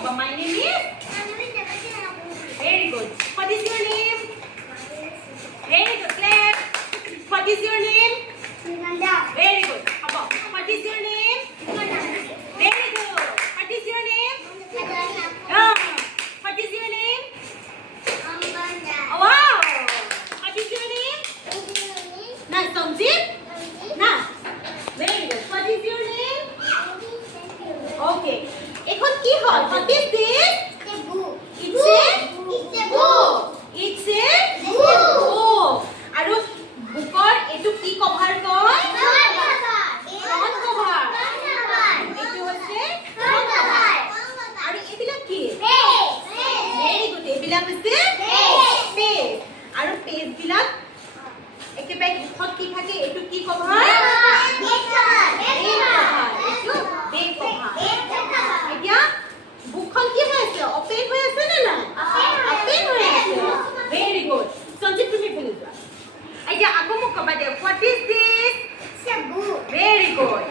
kaba. My name is? Very good. What is your name? Very good. Clap. What is your name? Very good. Kaba. What is your name? Very good. What is your name? What is your name? Wow. What is your name? Now, Sanjeev? Now. Very good. What is your name? Okay. এখন কি হয়? What is this? It's a book. It's a book. আৰু বুকৰ এটো কি cover কয়? Front cover. এটো হৈছে ফ্ৰন্ট কভাৰ। আৰু এবিলাক কি? Very good. এবিলাক হৈছে পেজ। আৰু পেজ বিলাক একেবাৰে মুখত কি থাকে? এটো কি কভাৰ? Back cover. এটো বেক কভাৰ। এতিয়া বুকখন কি হৈ আছে? ওপেন হৈ আছে নে নাই? ওপেন হৈ আছে। Very good. সঞ্জীৱ তুমি শুনি যোৱা। এতিয়া আকৌ মোক কবা দে, what is this? It's a book. Very good.